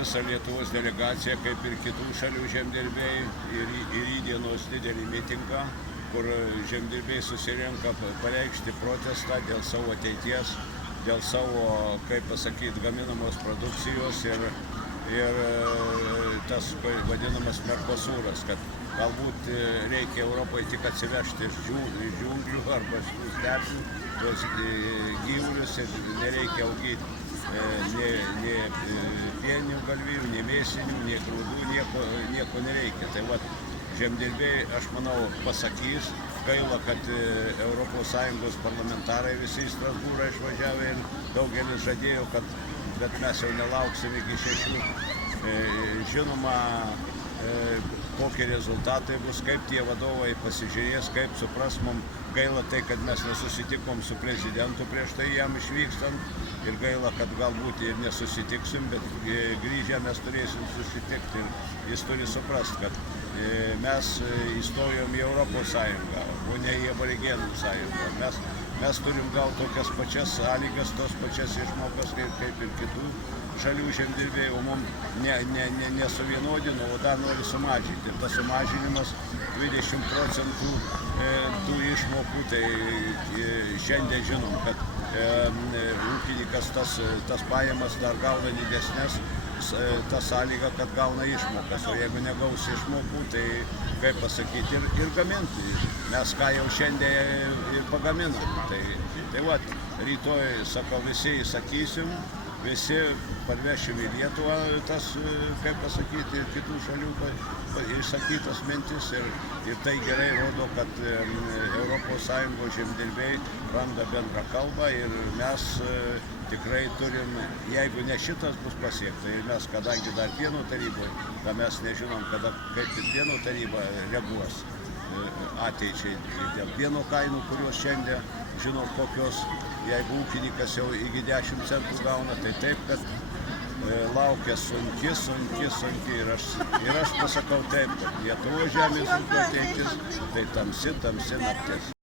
visą Lietuvos delegaciją, kaip ir kitų šalių žemdirbiai, ir į rytdienos didelį mitingą, kur žemdirbiai susirenka pareikšti protestą dėl savo ateities, dėl savo, kaip pasakyti, gaminamos produkcijos ir tas vadinamas Mercosūras, kad galbūt reikia Europoje tik atsivežti iš džiunglių arba stepių tuos gyvulius ir nereikia auginti nei pieninių galvijų, nei mėsinių, nei grūdų, nieko nereikia. Tai vat, žemdirbiai, aš manau, pasakys, gaila, kad ES parlamentarai visi į Strasbūrą išvažiavę ir daugelis žadėjo, kad mes jau nelauksim iki 6. Žinoma, kokie rezultatai bus, kaip tie vadovai pasižiūrės, kaip supras. Mums gaila tai, kad mes nesusitikom su prezidentu prieš tai jam išvykstant ir gaila, kad galbūt ir nesusitiksim, bet grįžę mes turėsim susitikti ir jis turi suprast, kad mes įstojom į Europos Sąjungą, o ne į aborigenų sąjungą. Mes turim gauti tokias pačias sąlygas, tos pačias išmokas kaip ir kitų šalių žemdirbiai, o mums nesuvienodino, o dar nori sumažinti. Ir tas sumažinimas 20% tų išmokų, tai šiandien žinom, kad ūkininkas tas pajamas dar gauna didesnės, ta sąlyga, kad gauna išmokas, o jeigu negaus išmokų, tai, kaip pasakyti, ir gaminti. Mes ką jau šiandien ir pagaminam. Tai vat, rytoj, sakau, visi įsakysim, visi parvešim į Lietuvą tas, kaip pasakyti, kitų šalių išsakytas mintis ir tai gerai rodo, kad ES žemdirbiai randa bendrą kalbą ir mes tikrai turim, jeigu ne šitas bus pasiekta, ir mes, kadangi dar pieno taryboje, mes nežinom, kaip pieno taryba reaguos ateičiai dėl pieno kainų, kurios šiandien žinom kokios, jeigu ūkininkas jau iki 10 centų gauna, tai taip, kad laukia sunki ir aš pasakau taip, kad Lietuvos žemės ūkio ateitis tai tamsi naktis.